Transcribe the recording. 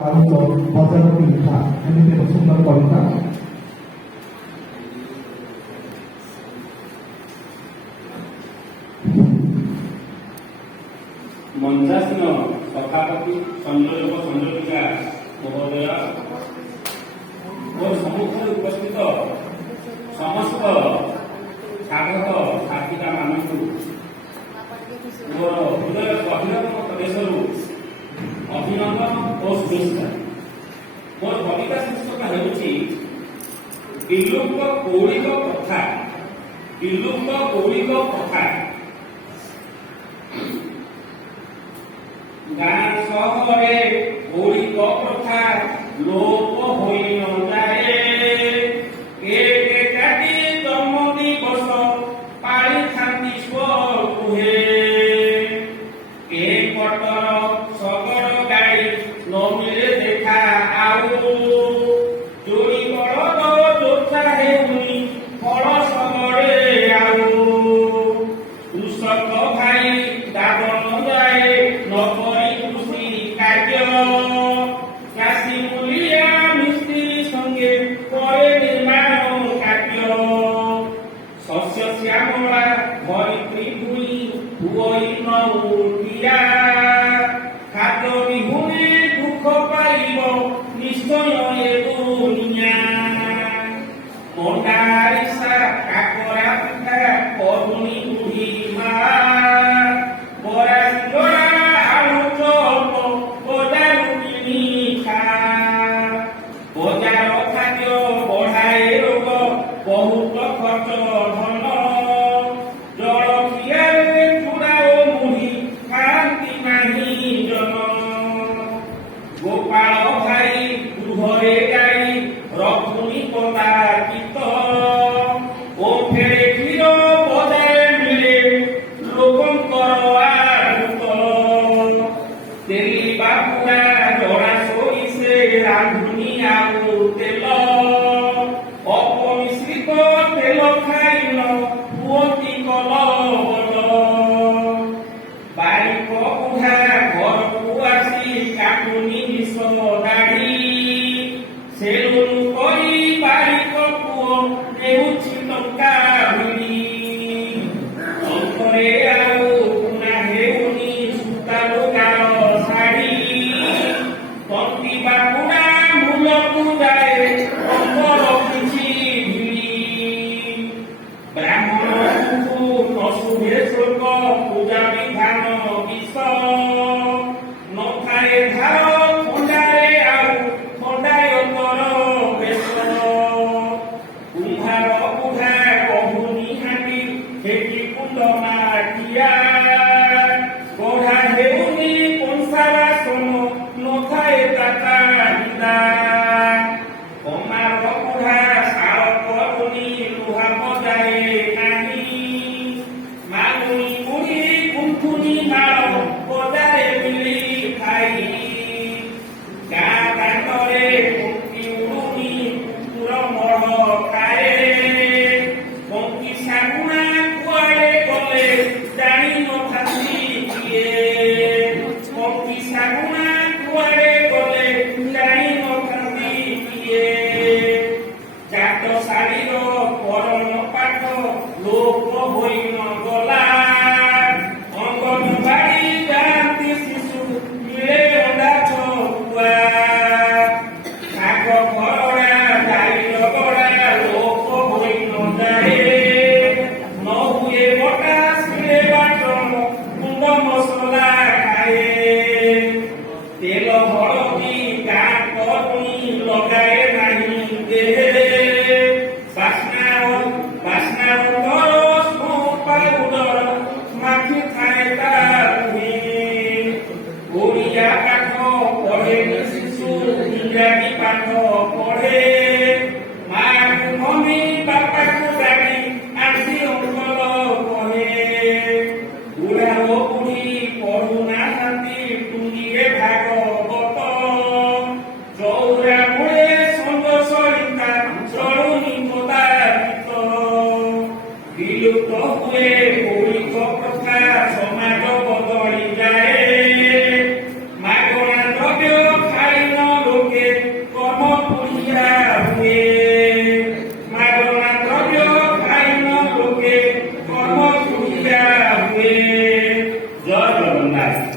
ବଜାର ପିଠା ଏମିତି ଏକ ସୁନ୍ଦର କବିତା। ମଞ୍ଜାସୀନ ସଭାପତି ସଂଯୋଜକ ସଂଯୋଜିକା ମହୋଦୟ ଓ ସମ୍ମୁଖରେ ଉପସ୍ଥିତ ସମସ୍ତ ସାଧକ ସାଧିକା ମାନଙ୍କୁ ମୋର ହୃଦୟ ଗଭୀର ପ୍ରଦେଶରୁ ଅଭିନନ୍ଦନ ଓ ଶୁଭେଚ୍ଛା। ମୋର କବିତା ଶୀର୍ଷକ ହେଉଛି ବିଲୁପ୍ତ କୌଳିକ ପ୍ରଥା। ବିଲୁପ୍ତ କୌଳିକ ପ୍ରଥା। ଗାଁ ସହରରେ କୌଳିକ ପ୍ରଥା ଲୋପ ହୋଇ ନ ଯାଏ। କେକ୍ କାଟି ଜନ୍ମ ଦିବସ ପାଳିଥାନ୍ତି ସ୍ୱ ଏ ପଟର ଶଗଡ଼ ଗାଡ଼ି ନ ମିଳେ ଦେଖା ଆଉ। ଚୋରି ବଳଦ ଯୋଥା ହେଉନି ଫଳ ଶଗଡ଼େ ଆଉ। କୃଷକ ଭାଇ ଦାଦନ ଯାଏ ନ କରି କୃଷି କାର୍ଯ୍ୟ। ଚାଷୀ ମୂଲିଆ ମିସ୍ତ୍ରୀ ସଙ୍ଗେ ପରେ ନିର୍ମାଣ କାର୍ଯ୍ୟ। ଶସ୍ୟ ଶ୍ୟାମଳା ଧରିତ୍ରୀ ଭୂଇଁ ହୁଅଇ ନଉଠିଆ। ଖାଦ୍ୟ ବିହୁନେ ଦୁଃଖ ପାଇବ ନିଶ୍ଚୟ ଏ ଦୁନିଆ। ମଣ୍ଡା ଆରିସା କାକରା ପିଠା କରୁଣି ବୁଢ଼ୀ ମା। ବରା ସିଙ୍ଗଡ଼ା ଆଳୁ ଚପ ବଜାରୁ କିଣି ଖା। ବଜାର ଖାଦ୍ୟ ବଢ଼ାଏ ରୋଗ ବହୁତ ଖର୍ଚ୍ଚ ଧନ। ଜଳଖିଆରେ ଚୂଡ଼ା ଓ ମୁଢ଼ି ଖାଆନ୍ତି ନାହିଁ ଜନ। ଗୋପାଳ ଭାଇ ଗୃହରେ ଗାଈ ରଖୁନି କଦାଚିତ। ଓଠରେ କ୍ଷୀର ବଜାରେ ମିଳେ ଲୋକଙ୍କର ଆଦୃତ। ତେଲି ବାପୁଡ଼ା ଜଡ଼ା ସୋରିଷେ ରାନ୍ଧୁନି ଆଉ ତେଲ। ଅପମିଶ୍ରିତ ତେଲ ଖାଇଲ ହୁଅନ୍ତି କଲବଲ। ବାରିକ ବୁଢ଼ା ଘରକୁ ଆସି କାଟୁନି ବିଷ ଦାଢ଼ି। ସେଲୁନ କରି ବାରିକ ପୁଅ ନେଉଛି ଟଙ୍କା ଭିଡ଼ି। ଅଙ୍କରେ ଆଉ ପୁଣା ହେଉନି ସୂତା ଲୁଗାର ଶାଢ଼ୀ। ତନ୍ତି ବାପୁଡ଼ା ମୂଲକୁ ଯାଏ ଅଙ୍କର କିଛି ଭିଡ଼ି। ବ୍ରାହ୍ମଣଙ୍କୁ ନ ଶୁଭେ ଶୋକ ପୂଜା ବିଧାନ ବିଷ। ନଥାଏ ଧାର ଖଣ୍ଡାରେ ଆଉ ଖଣ୍ଡାୟତର ବେଶ। କୁମ୍ଭାର ବୁଢ଼ା କହୁନି ହାଣ୍ଡି ଠେକି କୁଣ୍ଡ ମାଠିଆ। ଗଢ଼ା ହେଉନି କଂସା ବାସନ ନଥାଏ ତାତା ହିନ୍ଦା। କମାର ବୁଢ଼ା ଶାଳ କରୁନି ଲୁହା ବଜାଏ ନାହିଁ। ମାଗୁଣି ବୁଢ଼ୀ ଗୁନ୍ଥୁନି ମାଳ ବଜାରେ ମିଳି ଖାଇ। ଗାଁ ଦାଣ୍ଡରେ ପକ୍ଷୀ ଉଡ଼ୁନି କୁକୁର ମଢ଼ ଖାଏ। ପକ୍ଷୀ ଶାଗୁଣା କୁଆଡ଼େ ଗଲେ ଜାଣି ନଥାନ୍ତି କିଏ। ପକ୍ଷୀ ଶାଗୁଣା କୁଆଡ଼େ ଗଲେ ଜାଣି ନଥାନ୍ତି କିଏ। ଚାଟ ଶାଢ଼ୀର କରନ ପାଠ ଲୋପ ହୋଇ ନ ଗଲା। ଅଙ୍ଗନବାଡ଼ି ଯାଆନ୍ତି ଶିଶୁ ମିଳେ ଅଣ୍ଡା ଛତୁଆ। ଶାଗ ଖରଡ଼ା ଜାଇ ରଗଡ଼ା ଲୋପ ହୋଇ ନ ଯାଏ। ନ ହୁଏ ବଟା ଶିଳେ ବାଟଣ ଗୁଣ୍ଡ ମସଲା ଖାଏ। ତେଲ ହଳଦୀ ଗାଁ କରୁଣି ଲଗାଏ ନାହିଁ ଦେହରେ। ବାସ୍ନା ଅନ୍ତର ସ୍ନୋ ପାଉଡର ମାଖି ଥାଏ ତା ମୁହଁ। ଓଡ଼ିଆ ପାଠ ପଢ଼େନି ଶିଶୁ ଇଂରାଜୀ ପାଠ ପଢ଼େ। ମାକୁ ମମି ବାପାକୁ ଡାକି ଆଣ୍ଟି ଅଙ୍କଲ କହେ। ବୁଢ଼ା ଓ ବୁଢ଼ୀ ପଢ଼ୁନାହାନ୍ତି ଟୁଙ୍ଗିରେ ଭାଗବତ। ଚଉରା ମୂଳେ ସଞ୍ଜ ସଳିତା ଚଳୁନି କଦାଚିତ। ବିଲୁପ୍ତ ହୁଏ କୌଳିକ ପ୍ରଥା ସମାଜ ବଦଳି ଯାଏ। ମାଗଣା ଦ୍ରବ୍ୟ ଖାଇ ନ ହୁଏ ମାଗଣା ଦ୍ରବ୍ୟ ଖାଇ ନ ଲୋକେ କର୍ମ କୁଡ଼ିଆ ହୁଏ ଜୟ ଜଗନ୍ନାଥ।